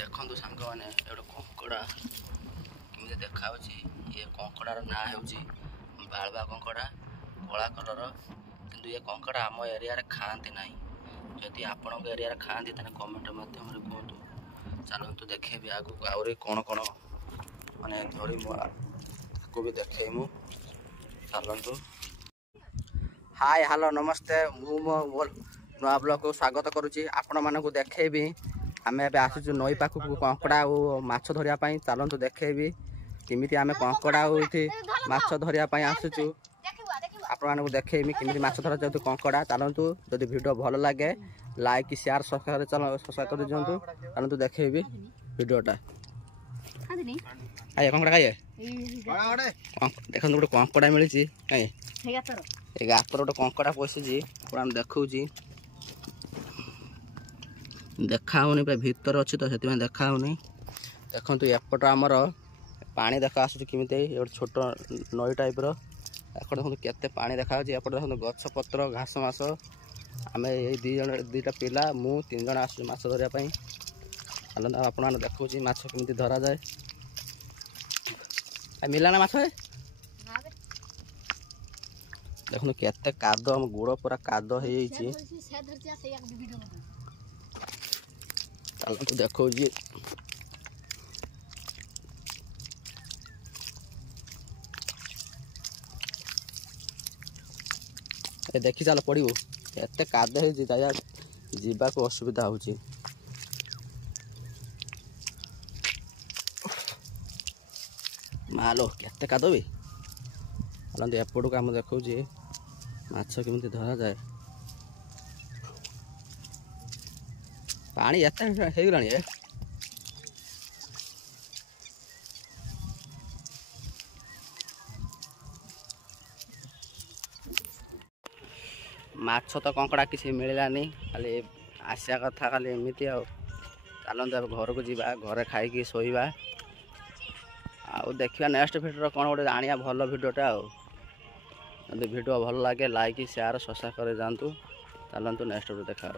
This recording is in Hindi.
देखु सांग मैंने गोटे कंकड़ा केमी देखा ये कंकड़ार ना हो बालुआ कंकड़ा कला कलर किंतु ये कंकड़ा आम एरिया खाती ना जदि आपण एरिया खाती कमेंट मध्यम कहतु चलतु देखेबी आगु आहरी कौन कौन माने धरी को भी देखु चलतु। हाय हेलो नमस्ते मु मोर नुआ ब्लॉग को स्वागत करुच्ची आपण मानक देखेबी आमे ए आसुचु नई पाखक कंकड़ा और माछ धरिया चलतु देखेबी किमी आमे कंकड़ा ये माछ धरिया आसुचु आपण मानक देखेबी किमी माछ धरा जातु कंकड़ा चलतु जदि वीडियो भल लगे लाइक शेयर सब्सक्राइब कर दिंतु चलतु देखेबी वीडियोटा। आए कंकड़ा खाइए देखो गोटे कंकड़ा मिली कहीं गातर गोटे कंकड़ा पशुची आप देखा देखा पूरा भीतर अच्छी तो से देखा देखु एपट आमर पानी देखा आसूँ किमी गोटे छोट नई टाइप देखो केते पानी देखा एपट देखो गछ पत्र घास मास आम ये दीटा पिला मु 3 जन आस माछ धरिया आप देखा माछ केमी धरा जाए मिला ना माछ देखो केते काद गोड़ पूरा काद हो चलतु देखो देखी चल पड़ो एत काद जीवा को असुविधा हो मालो केते काद भी चलते एपट को आम देखा माछ केमी धरा जाए पानी एत हो माछ तो कंकड़ा किसी मिललानी खाली आसिया कथा खाली एमती चलते घर को जीवा घरे खाई शोवा आउ देखा नेक्स्ट भिडियो कौन गोटे आनिया भल भिडियोटा भिडियो भल लगे लाइक शेयर सब्सक्राइब कर जातु चलतु नेक्स्ट भिडियो देखा।